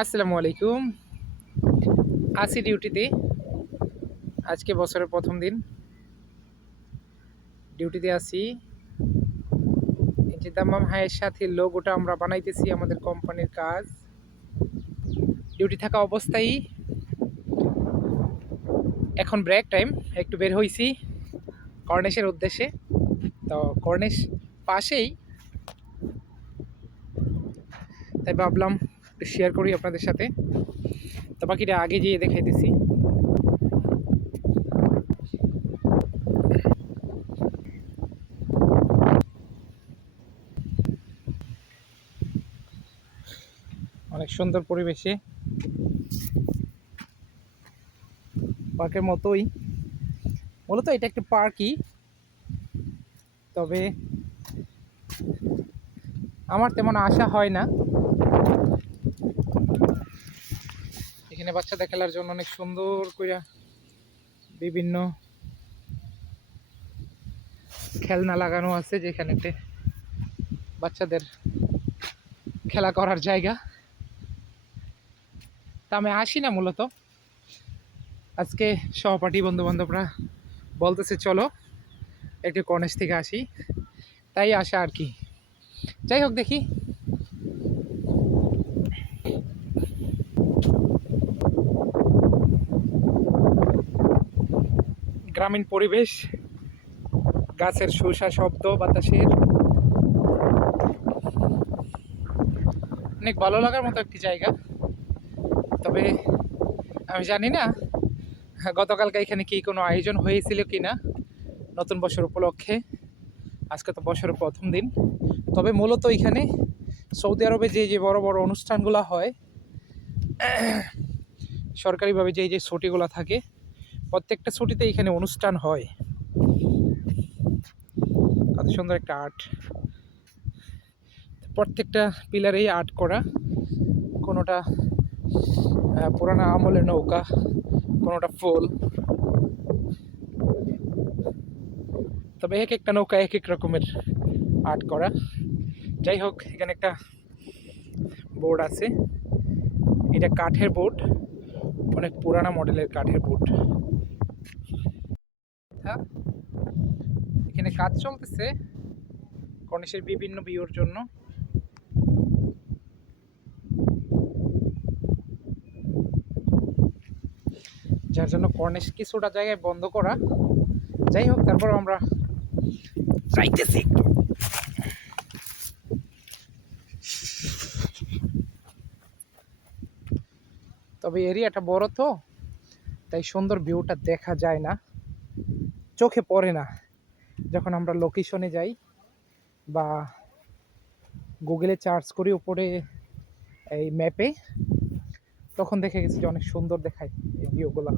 আসসালামু আলাইকুম। আসি ডিউটিতে। আজকে বছরের প্রথম দিন। ডিউটিতে এই যে দাম্মাম হায়ের সাথে লোগোটা আমরা বানাইতেছি আমাদের কোম্পানির কাজ। ডিউটি থাকা অবস্থায় এখন ব্রেক টাইম একটু বের হইছি কর্নেশের উদ্দেশ্যে। তো কর্নেশ পাশেই। তাই ভাবলাম একটু শেয়ার করি আপনাদের সাথে। তো বাকিটা আগে যেয়ে দেখাইতেছি। অনেক সুন্দর পরিবেশে। পার্কের মতোই। মূলত এটা একটা পার্কই। তবে আমার তেমন আশা হয় না। এখানে বাচ্চাদের খেলার জন্য অনেক সুন্দর করে বিভিন্ন খেলনা লাগানো আছে যেখানেতে বাচ্চাদের খেলা করার জায়গা। তা আমি আসি না মূলত। আজকে সহপাঠী বন্ধু বান্ধবরা বলতেছে, চলো একটু কনেশ থেকে আসি। তাই আসা আর কি। যাই হোক দেখি। গ্রামীণ পরিবেশ, গাছের সুসা শব্দ, বাতাসের। অনেক ভালো লাগার মতো একটি জায়গা। তবে আমি জানি না, গতকালকে এখানে কি কোনো আয়োজন হয়েছিল কি না, নতুন বছর উপলক্ষে। আজকে তো বছরের প্রথম দিন। তবে মূলত এখানে সৌদি আরবে যে যে বড় বড় অনুষ্ঠানগুলো হয়, সরকারিভাবে যে যে ছুটিগুলো থাকে প্রত্যেকটা ছুটিতে এখানে অনুষ্ঠান হয়। কত সুন্দর একটা আর্ট প্রত্যেকটা পিলারেই আর্ট করা। কোনোটা পুরানো আমলের নৌকা, কোনোটা ফুল। তবে এক একটা নৌকা এক এক রকমের আর্ট করা। যাই হোক, এখানে একটা বোর্ড আছে। এটা কাঠের বোর্ড অনেক পুরানা মডেলের কাঠের বোর্ড এখানে কাজ চলতেছে গণেশের বিভিন্ন বিয়ের জন্য। যার জন্য কর্নেশ কিছুটা জায়গায় বন্ধ করা। যাই হোক, তারপর আমরা যাইতেছি। তবে এরিয়াটা বড় তো, তাই সুন্দর ভিউটা দেখা যায় না। চোখে পড়ে না। যখন আমরা লোকেশনে যাই বা গুগলে চার্জ করি উপরে এই ম্যাপে তখন দেখে গেছি যে অনেক সুন্দর দেখায় এই ভিউগুলো